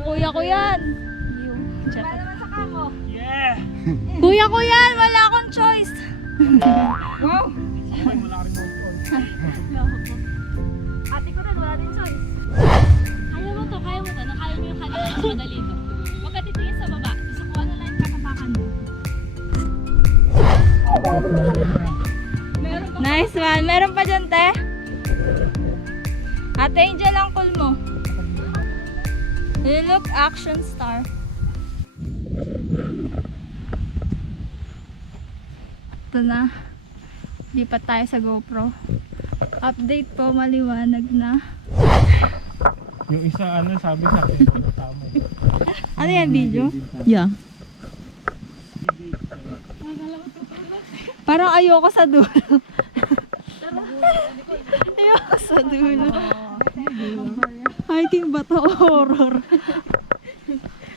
Kuya ko yan. Wala naman sa kamo. Yeah! Kuya ko yan, wala akong choice. Wow! Okay, wala rin mo choice. Ate ko rin, wala din choice. Kaya mo to. Nakaya mo yung kanina mas madali to. Huwag ka titingin sa baba. Gusto ko ano lang yung katapakan mo. Nice one. Meron pa dyan, te? Ate Angel, ang cool mo. You look action star. Ito na. Lipat tayo sa GoPro. Update po, maliwanag na. Yung isa sabi sa akin ko na tama. Ano yan, video? Yeah. Parang ayoko sa dulo. Ayoko sa dulo. Hiking ba to? Horror.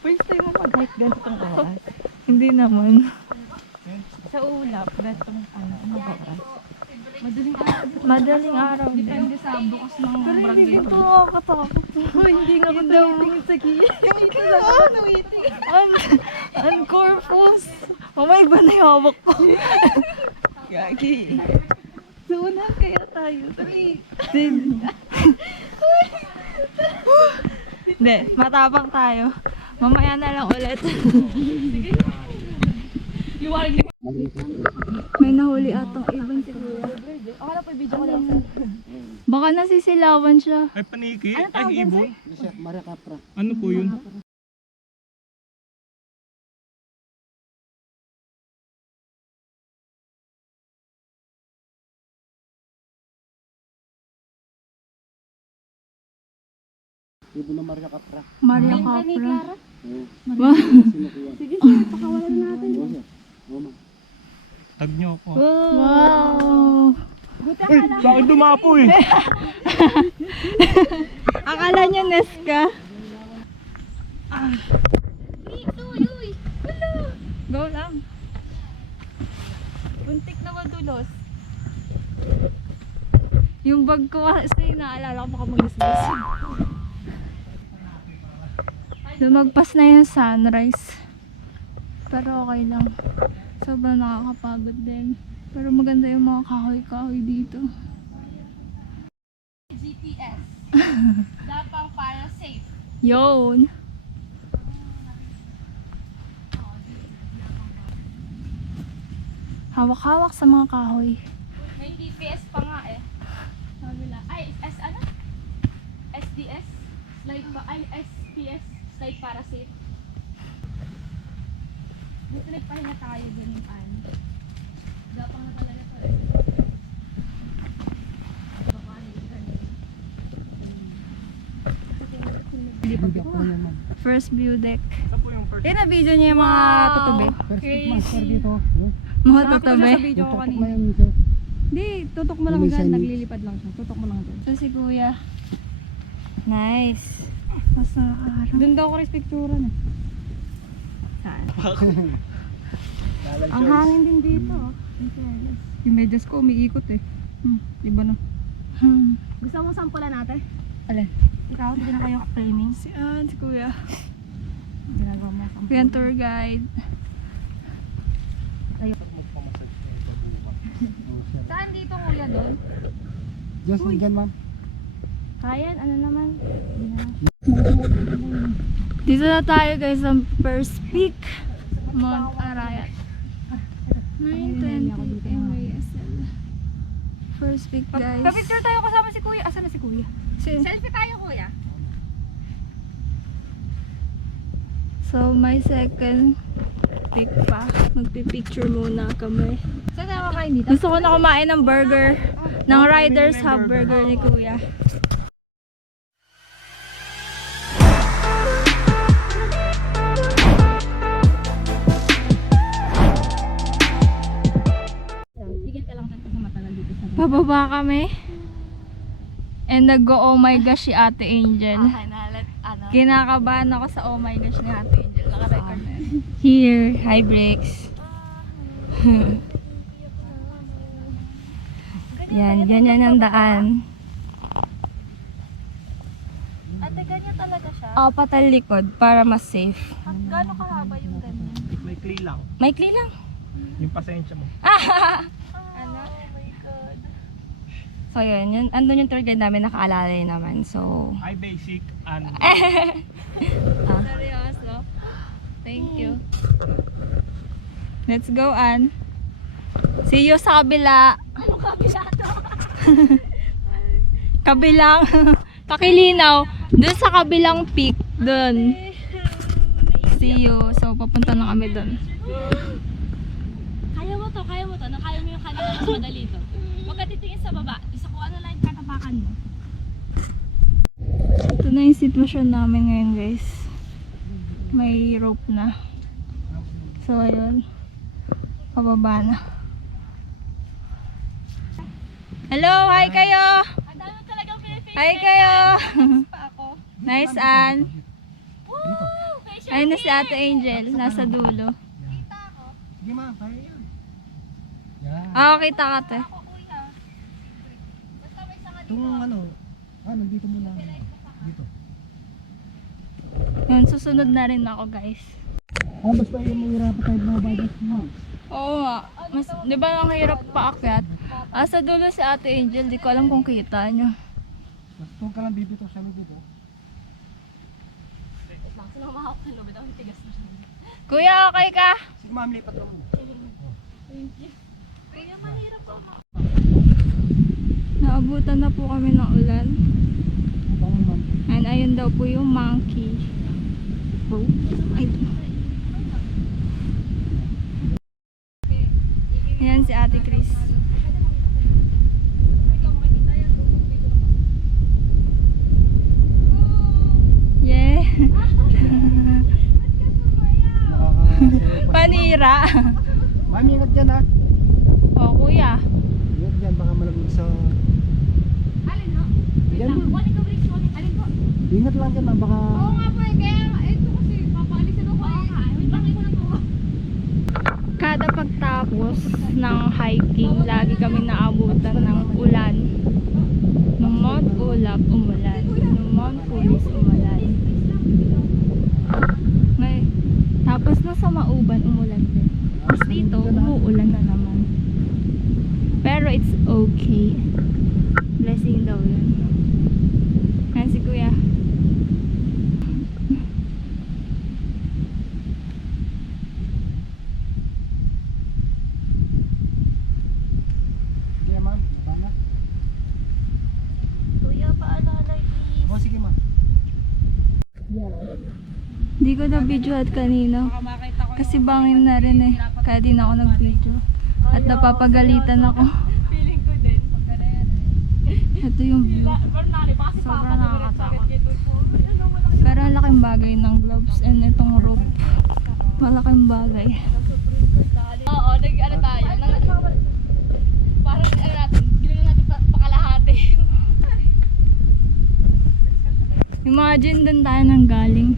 First time mo mag-hike ganitong oras. Hindi naman. Sa ulap, ganitong oras. Madaling araw din. Depende sa bukas ng Pero brand hindi nito. ko nakakatakot. Hindi nga ako tumitingin sa gilid. Uncorpus. Mamay ba na yung hawak ko? Gagi. So, unahan kaya tayo. Hindi, matapang tayo. Mamaya na lang ulit. May nahuli atong ibon si Kuya. Akala po video ko lang. Baka nasisilawan siya. Ay, paniki? Ano tawag Ay, yan, ibon? Ano po yun? Ibon na Maria Capra. Maria Ni Capra. Clara? Wow. Sige, sige. Pakawalan natin. Tag nyo ako. Wow. Buti Ay, sa akin dumapo eh. Akala niya nest ka. Go lang. Buntik na madulos. Yung bag ko kasi naalala ko baka magisgas. Lumagpas na yung sunrise. Pero okay lang. Sobrang nakakapagod din. Pero maganda yung mga kahoy-kahoy dito. GPS. Dapang para safe. Yun. Hawak-hawak sa mga kahoy. May GPS pa nga eh. Sabi lang. Ay, ano? SDS? Slide pa. Ay, SPS. Slide para safe. Buti nagpahinga tayo ganun an. Dapang na talaga to eh. First view deck. Saan po yung first? Yan na video niya yung mga tutubi. Master dito. Mga tutubi. video ko Tutok kanina. mo yung sir. Hindi, tutok mo lang May dyan. sign. Naglilipad lang siya. Tutok mo lang dyan. Ito si Kuya. Nice. Mas nakakaaraw. Doon daw ko rin picture na. Saan? Lalang Ang hangin din dito. Yung medyas ko umiikot eh. Iba na. Gusto mo sampulan natin? Alin? Ikaw, hindi na kayo framing. Si Kuya. Ginagawa mo. Kuya ang tour guide. Saan dito kuya doon? Just dyan ma'am. Kayan, ano naman? Dito na tayo guys sa first peak. Mount Arayat. 920 MASL. First peak guys. Papicture tayo kasama si kuya. Asan na si kuya? Selfie tayo kuya. So my second peak pa. Magpipicture muna kami. Saan tayo kakain dito? Gusto ko na kumain ng burger. Ng Riders Hub Burger ni Kuya. Higit ka lang sa matagal dito sa Pababa kami. And nag-go oh my gosh si Ate Angel. nalat, ano? Kinakabahan ako sa oh my gosh ni Ate Angel. Naka-record na yun. Here. Hi, Bricks. Yan, ganyan ang daan. Ate, ganyan talaga siya. Patalikod para mas safe. At gaano kahaba yung ganyan? May clay lang. Maikli lang. Yung pasensya mo. Ano? Oh my God. So yun, andun yung tour guide namin, nakaalalay naman. So, Hi basic and seryoso. Thank you. Let's go, Ann. See you sa kabila. Ano kabila to? Kabilang. Pakilinaw. Doon sa kabilang peak. Doon. See you. So, papunta na kami doon. Kaya mo to, kaya mo to. Kaya mo yung kanina mas madali to. Huwag ka titingin sa baba. Isa ko ano lang yung katapakan mo. Ito na yung sitwasyon namin ngayon, guys. May rope na. So, ayun. Pababa na. Hello! Hi kayo! Ang dami talagang pinifake. Hi kayo! Pa ako. Nice, Ann. Woo! Facial Ayun na si hair. Ate Angel. Nasa dulo. Kita ako. Sige ma'am, kaya yun. Yan. Kita ka, te. Ako kuya. Basta may sanga dito. Itong nandito muna. Dito. Yun, susunod na rin ako, guys. Basta yung mahirapan tayo mga bagas mo. Oo nga. Mas, di ba ang hirap paakyat? Sa dulo si Ate Angel, di ko alam kung kita nyo. Basta huwag ka lang bibito sa loob dito. Wait lang. Sino mahawak ka no? Bitaw yung tigas na siya. Kuya, okay ka? Sige ma'am, lipat lang muna. Kuya, mahirap ako. Naabutan na po kami ng ulan. Abang ma'am. And ayun daw po yung monkey. Oh, ay. Ayan si Ate Chris. Yeah. Panira. Ma'am, ingat dyan ha. Oh, kuya. Ingat dyan, baka malamig sa... Alin no? Wait Yan. lang. Kunin ko bridge. Alin po? Ingat lang dyan ma'am, baka... Oo nga po eh. Kaya ito kasi papaalisin ako eh. Wait lang ko lang po. Kada pagtapos ng hiking, lagi kami naabutan ng ulan. Nung Mount Ulap, umulan. Nung Mount Pulis, umulan. Ngayon, tapos na sa Mauban, umulan din. Tapos dito, umuulan na naman. Pero it's okay. Blessing daw yun. Ayan si Kuya. Sige ma'am, baba na. Kuya, paalalay please. O sige ma'am. Hindi ko na video at kanina. Kasi bangin na rin eh. Kaya di na ako nag-video. At napapagalitan ako. Feeling ko din. Pagka na yan eh. Ito yung view. Bernali, baka si Sobrang Papa na nakakatakot. agad po. Pero ang laking bagay ng gloves and itong rope. Malaking bagay. Oo, ano tayo. Parang ano natin, ginawa natin pakalahati. Imagine dun tayo nang galing.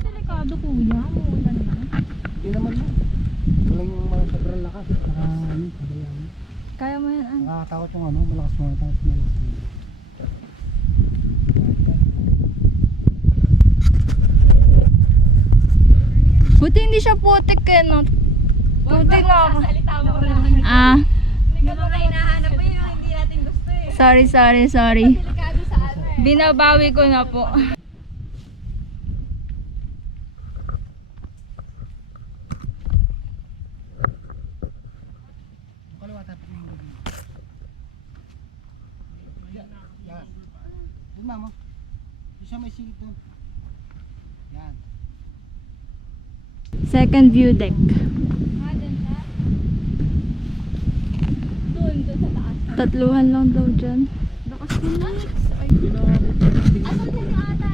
Delikado kuya, umuulan na. Hindi naman yun. Walang yung mga sobrang lakas. Saka sabayan. Kaya mo yan, ah. Nakakatakot yung malakas mga taas na yun. Buti hindi siya putik eh, no? Putik na ako. Salita mo lang. Hindi ko na hinahanap mo yung hindi natin gusto eh. Sorry. Delikado sa ano eh. Binabawi ko na po. Kaliwa tapos yung mga dito. Yan. Yan ma'am. Isa may silip doon. Yan. Second view deck. Doon sa taas. Tatluhan lang daw dyan. Asan na yung ata?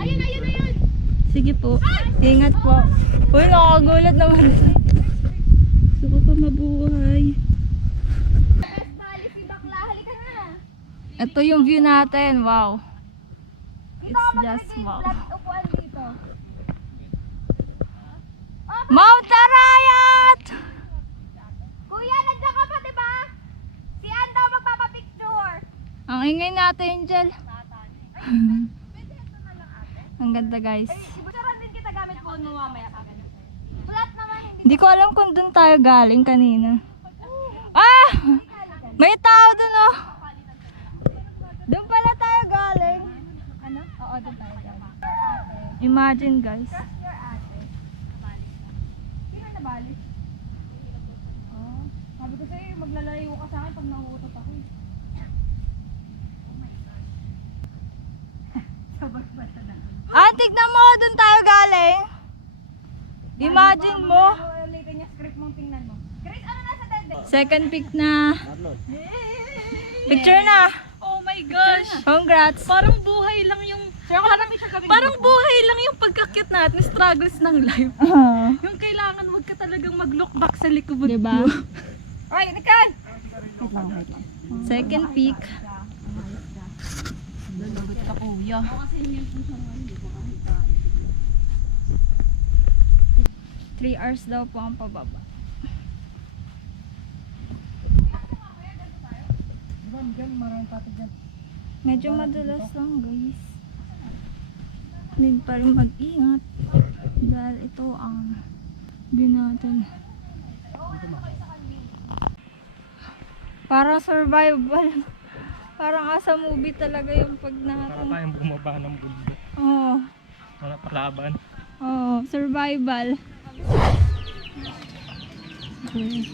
Ayun! Sige po. Ingat po. Uy, nakakagulat naman. Gusto ko pa mabuhay. Bali si bakla, halika na. Ito yung view natin. Wow. It's just wow. Upuan dito. Mount Arayat! Kuya, nandiyan ka pa, diba? Si Ann daw magpapapicture. Ang ingay natin, Angel. Ang ganda, guys. Ibusaran din kita gamit phone mo mamaya pa. Flat naman, hindi. Hindi ko alam kung doon tayo galing kanina. Ah! May tao doon, oh. Doon pala tayo galing. Ano? Oo, doon tayo. Imagine, guys. Your ate. Sino nabali? Oh, sabi ko sa'yo, maglalayo ka sa akin pag nahuutot ako eh. Ah, tignan mo, doon tayo galing. Imagine mo. Ulitin niya script mong tingnan mo. Chris, ano nasa dede? Second pick na. Picture na. Oh my gosh! Congrats. Parang buhay lang yung... Parang buhay lang yung pagkakit natin, struggles ng life. Yung kailangan wag ka talagang mag-look back sa likod Diba? mo. Ay, Nikan! Second pick. Lagot ka, kuya. 3 hours daw po ang pababa. Medyo madulas lang, guys. Need pa rin mag-ingat. Dahil ito ang binatan. Parang survival. Parang asa movie talaga yung pag Para natin. tayong bumaba ng bundok. Oo. Wala palaban. Oo, survival. Okay.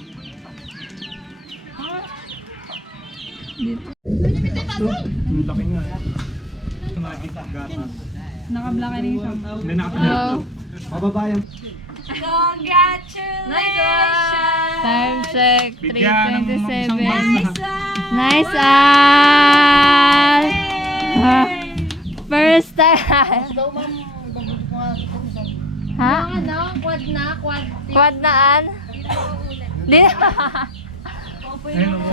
Dito. Ang laki nga. Nakikita gata. Naka-black rin siya. Hindi nakapagod. Oh. Pababayan. Congratulations! Time check, Bigyan ng 3:27. isang Nice, Al! Ah, first time. Daw ma'am, ibabalik ko nga sa pag-usap. Ha? Ano? Quad na? Quad? Quad na, Al? Di Ayun o.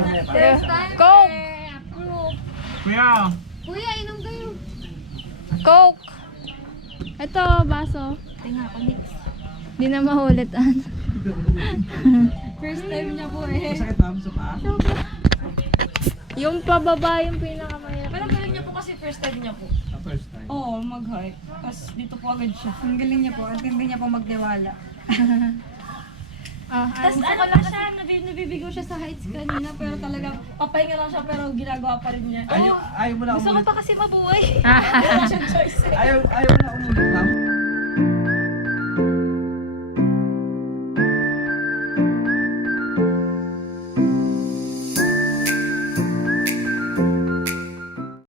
Coke! Approve. Kuya! Kuya, inom kayo. Coke! Ito, baso. Tinga ako, Nix. Di na mahulit, Al. First time niya po eh. Masakit ma'am sa paa. Yung pababa, yung pinakamahirap. Pero galing niya po kasi first time niya po. First time. Oo, mag-hike. Tapos dito po agad siya. Ang galing niya po. Ang tindi niya po magtiwala. Tapos ano pa siya, nabibigo siya sa heights kanina. Pero talaga, papahinga lang siya pero ginagawa pa rin niya. Ayaw mo na Gusto ko umulit. pa kasi mabuhay. Ayaw mo na umulit ma'am.